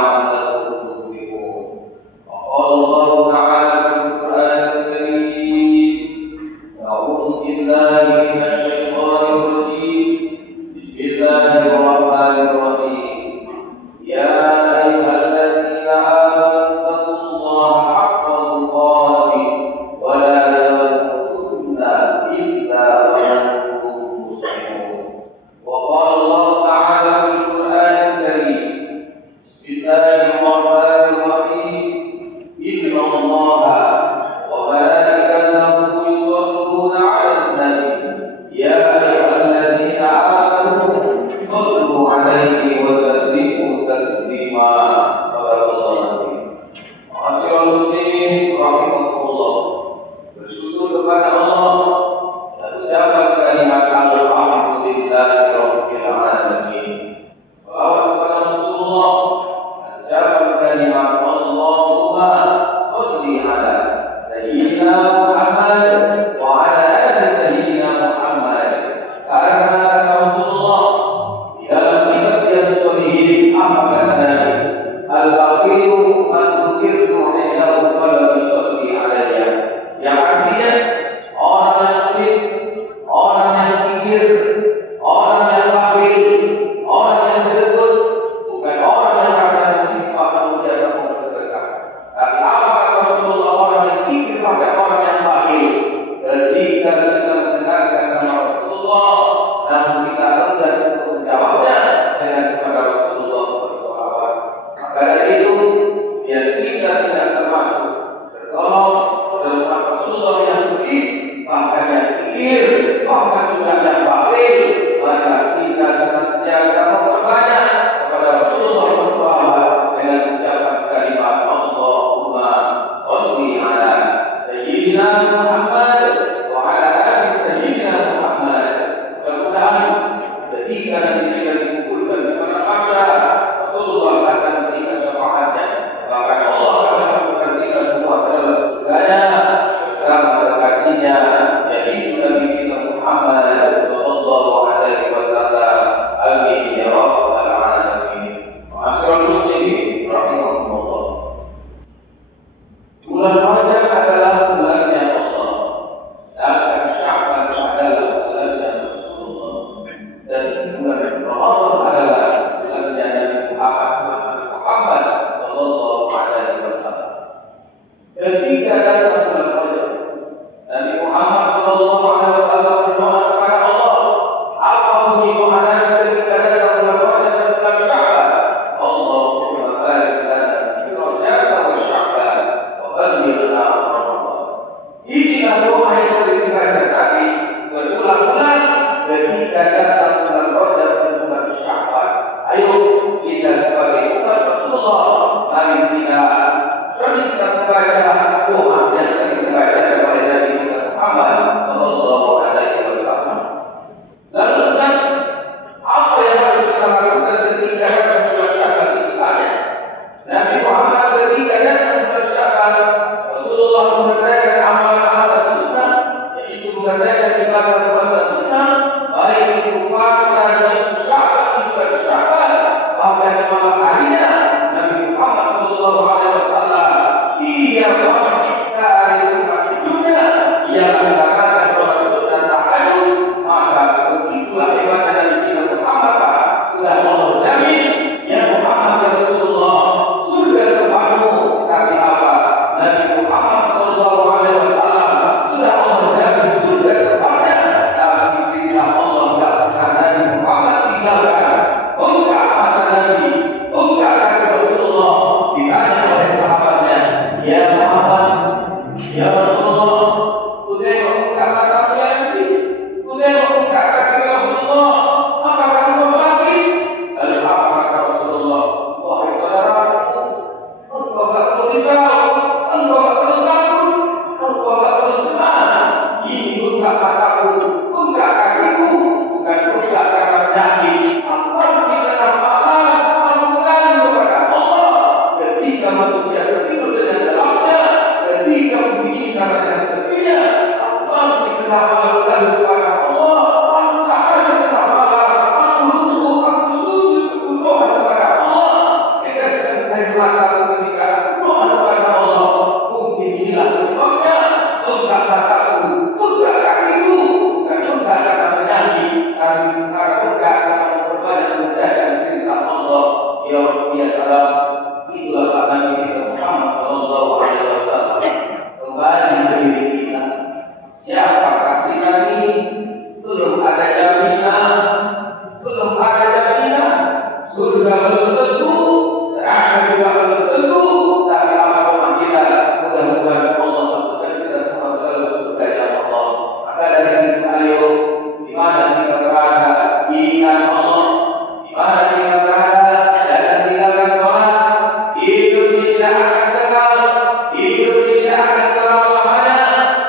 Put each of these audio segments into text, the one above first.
لعلكم تفلحون. وقال الله تعالى في القرآن الكريم: أعوذ بالله من الشيطان الرجيم. بسم الله الرحمن الرحيم. يا أيها الذين آمنوا اتقوا الله حق تقاته ولا تموتن إلا وأنتم مسلمون. وقال الله تعالى في القرآن الكريم: بسم الله الرحمن الرحيم. إن الله وملائكته يصلون على النبي يا أيها الذين آمنوا صلوا عليه وسلموا تسليما. صدق الله العظيم. Ma'asyiral muslimin rahimakumullah. Bersyukur kepada Allah dan ucapkan kalimat alhamdulillahi rabbil alamin. Salawat kepada Rasulullah dan ucapkan kalimat Allahumma shalli ala sayyidina Muhammad wa ala ali sayyidina Muhammad. Karena kata Rasulullah di dalam kitab Riyadhus Shalihin, apa kata Nabi? Al-bakhilu man dzukirtu 'indahu falam yusalli alayya. Yang artinya orang yang pelit, orang yang kikir, orang yang bakhil, orang yang bedebut, bukan orang yang akan menimpa kemudian kamu bersedekah. Tapi apa kata Rasulullah? Orang yang kikir pakai orang yang bakhil. Ketika kita mendengarkan nama Rasulullah, namun kita enggan untuk menjawabnya dengan kepada Rasulullah bersolawat. Maka dari itu Wasallam. Itulah kata Nabi Muhammad Sallallahu Alaihi Wasallam. Kembali ke diri kita. Siapakah kita ini? Belum ada jaminan. Belum ada jaminan. Surga belum tentu. Neraka juga belum tentu. Tapi apapun kita, mudah-mudahan Allah masukkan kita semua ke dalam surga ya Allah. Maka dari itu ayo, di mana kita berada, ingat Allah. Di mana kita berada, jangan tinggalkan sholat. Hidup tidak akan kekal, hidup tidak akan selama-lamanya.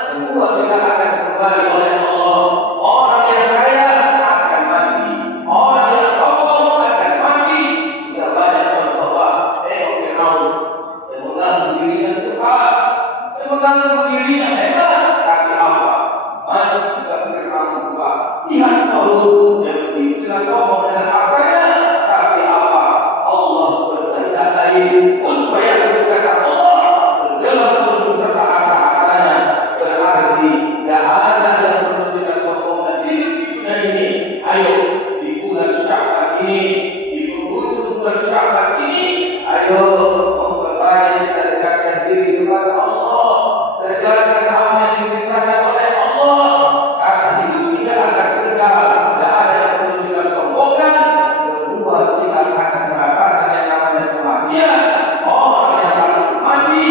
Semua kita akan kembali oleh Allah. Orang yang kaya akan mati, orang yang sombong akan mati. Tidak banyak contoh Pak. Tengok Fir'aun, yang mengaku dirinya Tuhan, yang mengaku dirinya hebat, tapi apa? Mati juga Fir'aun Pak. Lihat Qarun yang begitu sombong dengan hartanya, tapi apa? Allah berkehendak lain. Supaya kata Allah dalam turun serta harta-hartanya, berarti tidak ada yang perlu kita sombongkan di dunia ini. Ayo di bulan Sya'ban ini, di penghujung bulan Sya'ban ini, ayo memperbanyak kita dekatkan diri kepada Allah, kerjakan apa yang diperintahkan oleh Allah. Karena hidup tidak akan kekal, tidak ada yang perlu kita sombongkan. Semua kita akan merasakan yang namanya kematian. Orang yang akan mati,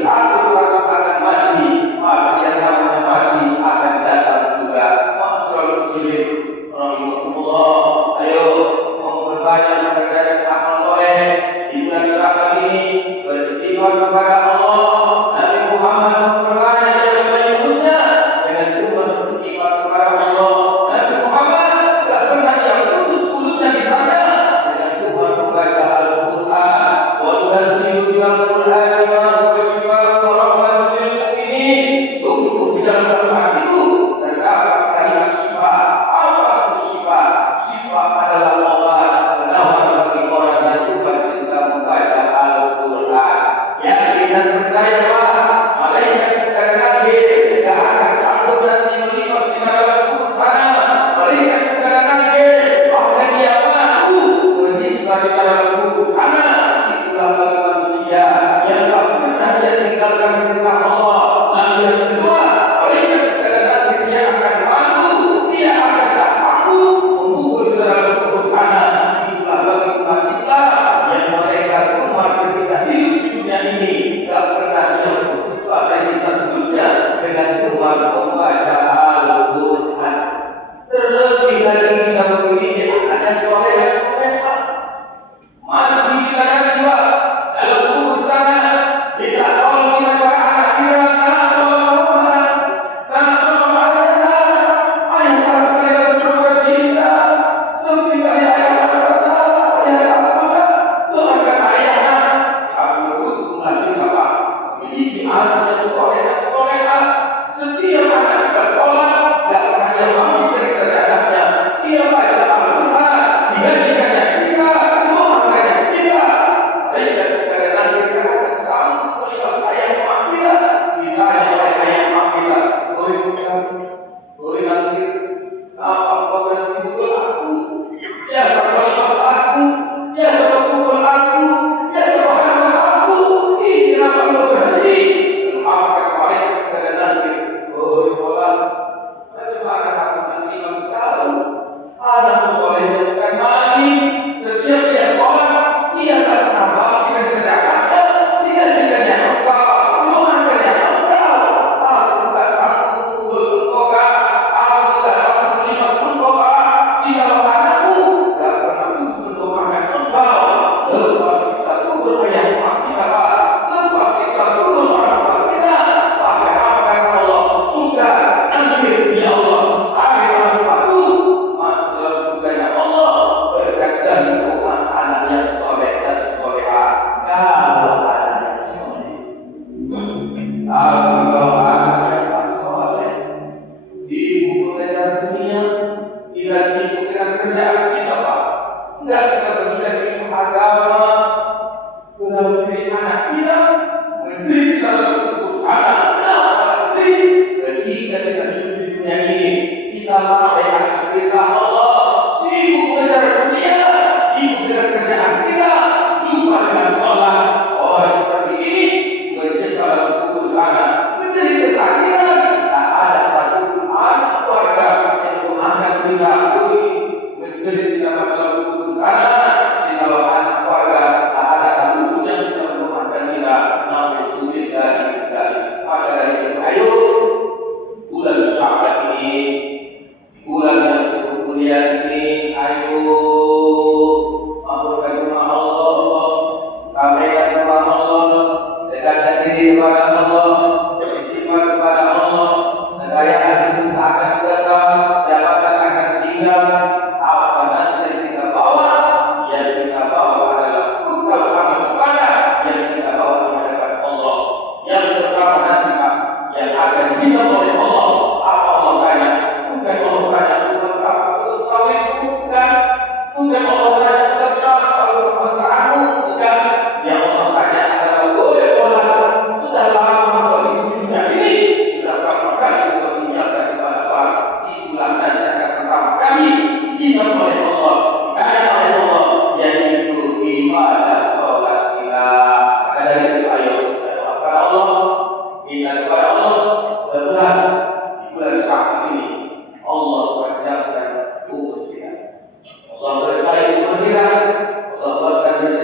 satu orang akan mati, pasti yang namanya mati akan datang juga. Masyaallah muslimin, rahimahumullah. Ayo memperbanyak mengerjakan amal soleh.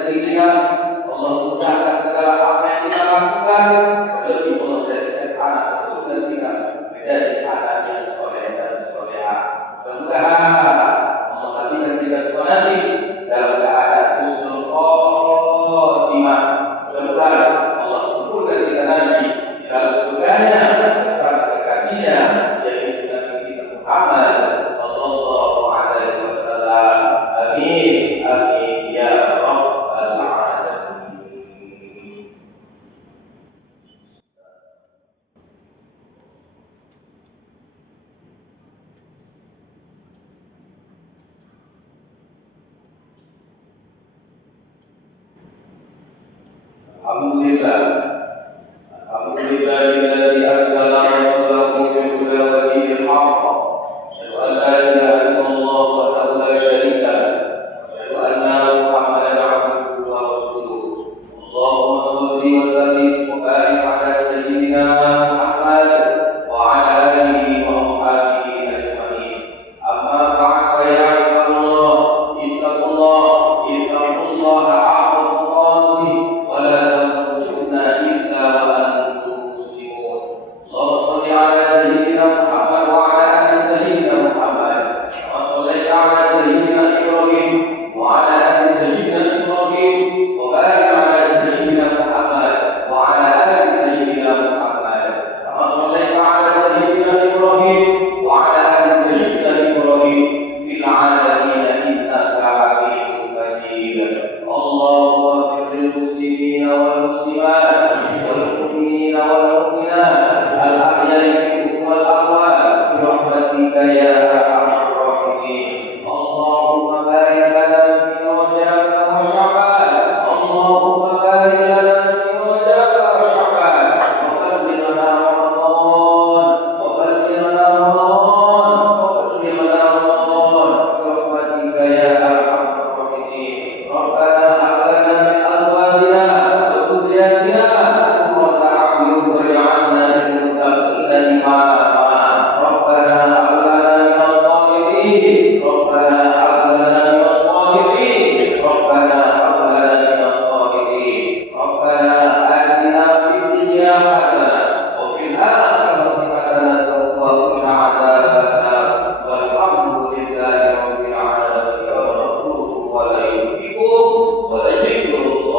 rezeki kita, Allah mudahkan segala apa yang kita lakukan, terlebih Allah jadikan anak keturunan kita menjadi anak yang soleh dan solehah. Mudah-mudahan Allah berikan kita semua nanti dalam keadaan husnul khotimah. Mudah-mudahan Allah kumpulkan kita nanti dalam surganya bersama kekasihnya yaitu Nabi kita Muhammad sallallahu alaihi wasallam. Amin amin ya rabbal alamin. Alhamdulillah. Alhamdulillahilladzi anzala rasulahu bil huda wa dinil haqq. Asyhadu an la ilaha illallah wahdahu la syarika lah. Asyhadu anna Muhammadan abduhu wa rasuluh. Allahumma shalli wa sallim wa barik ala sayyidina Muhammad wa ala alihi wa ashabihi ajma'in. Amma ba'd fa ya ibadallah, ittaqullaha haqqa tuqatih wa la tamutunna illa wa antum muslimun. Allahumma shalli ala sayyidina Muhammad wa ala ali sayyidina Muhammad. Wa shalli ala sayyidina Ibrahim wa ala ali sayyidina Ibrahim wa barik ala sayyidina Muhammad wa ala ali sayyidina Muhammad. Wa shalli ala sayyidina Ibrahim wa ala ali sayyidina Ibrahim fil alamin innaka Hamidum Majid. Allahumma ighfir lil muslimina wal muslimat wal mu'minina wal mu'minat al ahya'i minhum wal amwat bi rahmatika ya arhamar rahimin. Allahumma barik lana fi Rajab wa Sya'ban. Allahumma barik lana fi Rajab wa Sya'ban. Wa ballighna Ramadan. Wa ballighna Ramadan. Wa ballighna Ramadan bi rahmatika ya arhamar rahimin. Rabbana hab lana min azwajina wa dhurriyyatina qurrata a'yun waj'alna lil muttaqina imama. Rabbana hab lana min as-salihin. Rabbana hab lana min as-salihin. Rabbana hab lana min as-salihin. Rabbana atina fid dunya hasanah wa fil akhirati hasanah wa qina adzabannar. Walhamdulillahi rabbil alamin. Wa la yuhibbu wa la yuhibbu